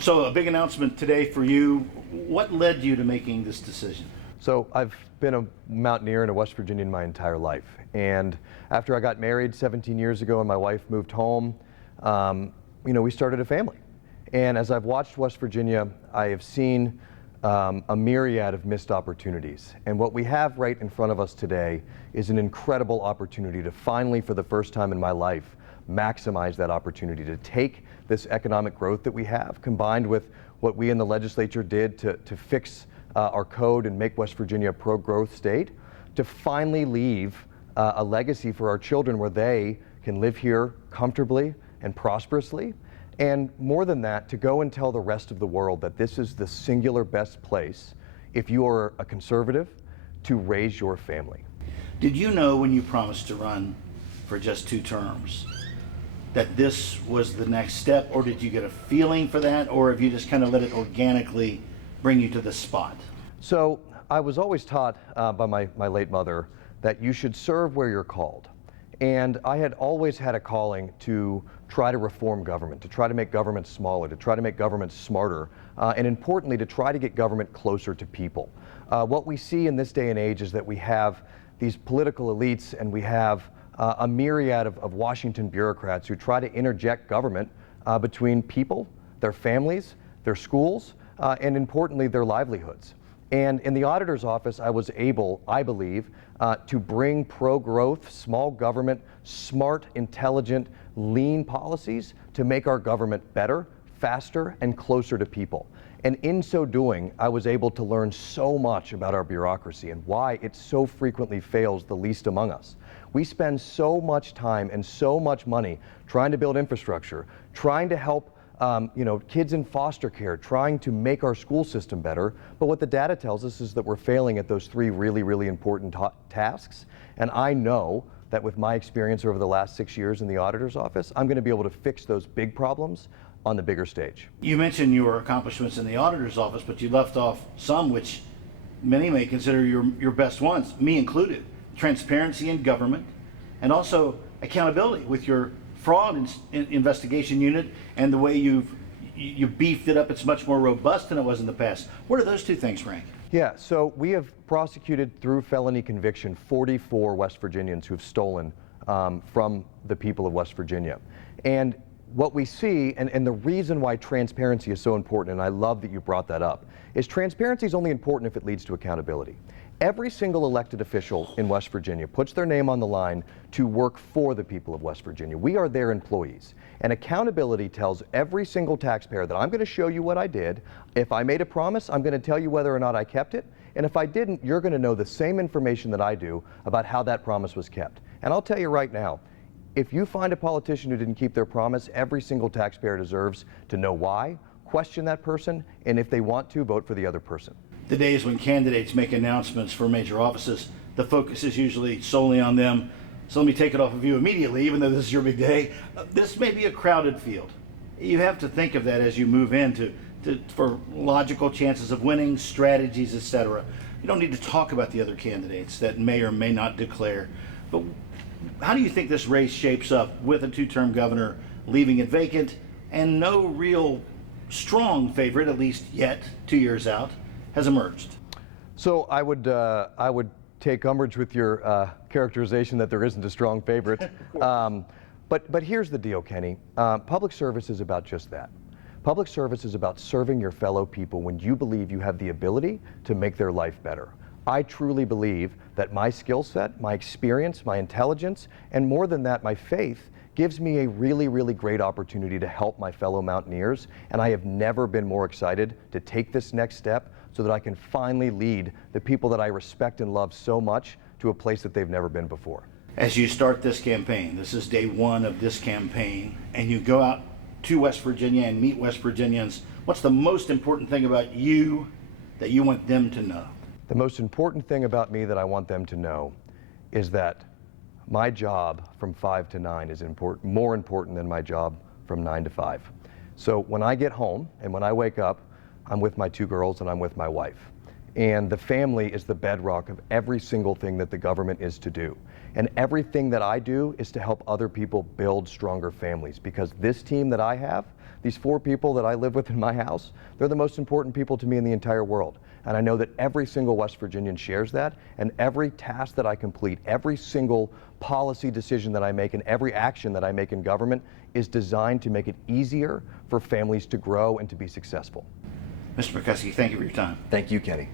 So a big announcement today for you. What led you to making this decision? So I've been a mountaineer and a West Virginian my entire life. And after I got married 17 years ago and my wife moved home, we started a family. And as I've watched West Virginia, I have seen a myriad of missed opportunities. And what we have right in front of us today is an incredible opportunity to finally, for the first time in my life, maximize that opportunity to take this economic growth that we have, combined with what we in the legislature did to fix our code and make West Virginia a pro-growth state, to finally leave a legacy for our children where they can live here comfortably and prosperously. And more than that, to go and tell the rest of the world that this is the singular best place, if you are a conservative, to raise your family. Did you know when you promised to run for just 2 terms that this was the next step, or did you get a feeling for that, or have you just kind of let it organically bring you to this spot? So I was always taught by my late mother that you should serve where you're called. And I had always had a calling to try to reform government, to try to make government smaller, to try to make government smarter, and importantly, to try to get government closer to people. What we see in this day and age is that we have these political elites and we have a myriad of Washington bureaucrats who try to interject government between people, their families, their schools, and importantly, their livelihoods. And in the auditor's office, I was able, I believe, to bring pro-growth, small government, smart, intelligent, lean policies to make our government better, faster, and closer to people. And in so doing, I was able to learn so much about our bureaucracy and why it so frequently fails the least among us. We spend so much time and so much money trying to build infrastructure, trying to help kids in foster care, trying to make our school system better. But what the data tells us is that we're failing at those 3 really, really important tasks. And I know that with my experience over the last 6 years in the auditor's office, I'm going to be able to fix those big problems on the bigger stage. You mentioned your accomplishments in the auditor's office, but you left off some which many may consider your best ones, me included. Transparency in government, and also accountability with your fraud investigation unit, and the way you beefed it up. It's much more robust than it was in the past. Where do those 2 things rank? Yeah, so we have prosecuted through felony conviction 44 West Virginians who have stolen from the people of West Virginia. And what we see, and the reason why transparency is so important, and I love that you brought that up, is transparency is only important if it leads to accountability. Every single elected official in West Virginia puts their name on the line to work for the people of West Virginia. We are their employees. And accountability tells every single taxpayer that I'm going to show you what I did. If I made a promise, I'm going to tell you whether or not I kept it. And if I didn't, you're going to know the same information that I do about how that promise was kept. And I'll tell you right now, if you find a politician who didn't keep their promise, every single taxpayer deserves to know why, question that person, and if they want to, vote for the other person. The days when candidates make announcements for major offices, the focus is usually solely on them. So let me take it off of you immediately, even though this is your big day. This may be a crowded field. You have to think of that as you move in for logical chances of winning, strategies, etc. You don't need to talk about the other candidates that may or may not declare. But how do you think this race shapes up with a 2-term governor leaving it vacant and no real strong favorite, at least yet, 2 years out, has emerged? So I would take umbrage with your characterization that there isn't a strong favorite. But here's the deal, Kenny. Public service is about just that. Public service is about serving your fellow people when you believe you have the ability to make their life better. I truly believe that my skill set, my experience, my intelligence, and more than that, my faith, gives me a really, really great opportunity to help my fellow mountaineers. And I have never been more excited to take this next step so that I can finally lead the people that I respect and love so much to a place that they've never been before. As you start this campaign, this is day 1 of this campaign, and you go out to West Virginia and meet West Virginians, what's the most important thing about you that you want them to know? The most important thing about me that I want them to know is that my job from 5 to 9 is more important than my job from 9 to 5. So when I get home and when I wake up, I'm with my 2 girls and I'm with my wife. And the family is the bedrock of every single thing that the government is to do. And everything that I do is to help other people build stronger families, because this team that I have, These 4 people that I live with in my house, they're the most important people to me in the entire world. And I know that every single West Virginian shares that, and every task that I complete, every single policy decision that I make, and every action that I make in government is designed to make it easier for families to grow and to be successful. Mr. McCuskey, thank you for your time. Thank you, Kenny.